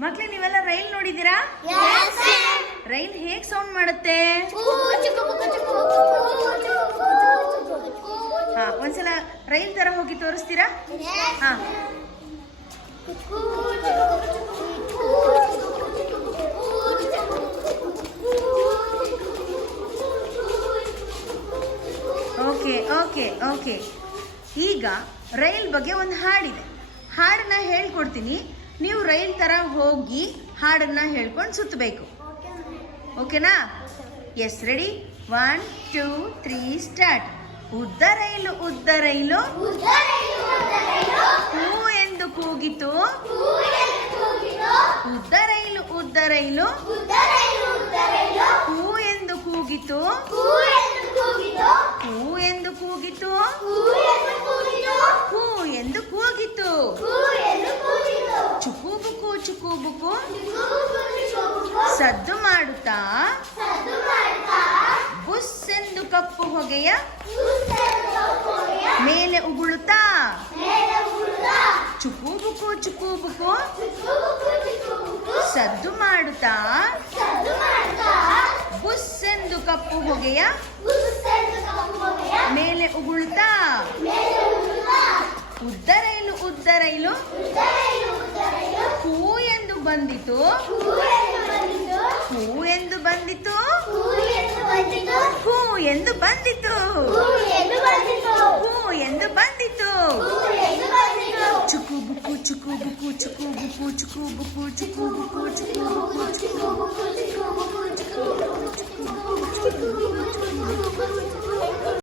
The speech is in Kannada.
ಮಕ್ಳೇ ನೀವೆಲ್ಲ ರೈಲ್ ನೋಡಿದೀರಾ ರೈಲ್ ಹೇಗ್ ಸೌಂಡ್ ಮಾಡುತ್ತೆ ಹಾ ಒಂದ್ಸಲ ರೈಲ್ ತರ ಹೋಗಿ ತೋರಿಸ್ತೀರಾ ಹಾ ಓಕೆ ಓಕೆ ಓಕೆ ಈಗ ರೈಲ್ ಬಗ್ಗೆ ಒಂದು ಹಾಡಿದೆ ಹಾಡನ್ನ ಹೇಳ್ಕೊಡ್ತೀನಿ ನೀವು ರೈಲ್ ತರ ಹೋಗಿ ಹಾಡನ್ನ ಹೇಳ್ಕೊಂಡು ಸುತ್ತಬೇಕು ಓಕೆನಾ? Yes ready one two three start ಉದ್ದ ರೈಲು ಉದ್ದ ರೈಲು. ಹೂ ಎಂದು ಕೂಗಿತು. ಉದ್ದ ರೈಲು ಉದ್ದ ರೈಲು. ಹೂ ಎಂದು ಕೂಗಿತು ಹೂ ಎಂದು ಕೂಗಿತು ಹೂ ಎಂದು ಕೂಗಿತು ಚುಕುಬುಕು ಸದ್ದು ಮಾಡುತ್ತಾ? ಬುಸ್ ಎಂದು ಕಪ್ಪು ಹೊಗೆಯ ಮೇಲೆ ಉಗುಳುತ್ತಾ? ಚುಕುಬುಕು ಚುಕುಬುಕು. ಸದ್ದು ಮಾಡುತ್ತಾ? ಬುಸ್ ಎಂದು ಕಪ್ಪು ಹೊಗೆಯ ಮೇಲೆ ಉಗುಳುತ್ತಾ? ಉದ್ದ ರೈಲು ಉದ್ದ ರೈಲು ಬಂದಿತು ಹೂ ಎಂದು ಬಂದಿತು ಹೂ ಎಂದು ಬಂದಿತು ಹೂ ಎಂದು ಬಂದಿತು ಚುಕು ಬುಕು ಚುಕು ಬುಕು ಚುಕು ಬುಕು ಚುಕು ಬುಕು ಚುಕು ಬುಕು ಚುಕು ಬುಕು ಚುಕು ಬುಕು ಚುಕು ಬುಕು ಚುಕು ಬುಕು